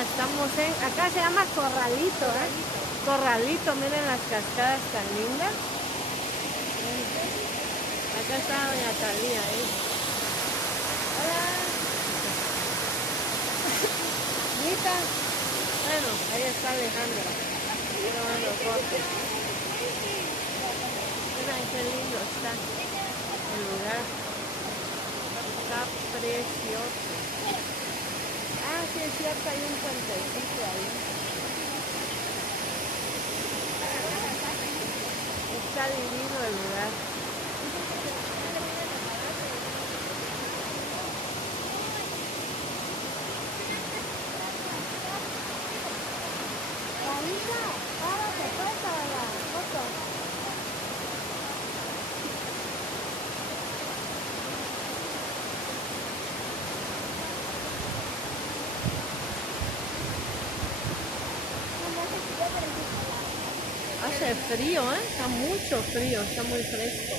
estamos acá se llama Corralito, ¿eh? Corralito, miren las cascadas tan lindas. Acá está doña Talía, ¿eh? Hola. Nita. Bueno, ahí está Alejandra. Tomando fotos. Miren qué lindo está el lugar. Está precioso. Ah, sí es cierto, hay un puentecito ahí. Está divino el lugar. Marisa, párate, puedes la foto. Hace frío, ¿eh? Está mucho frío, está muy fresco.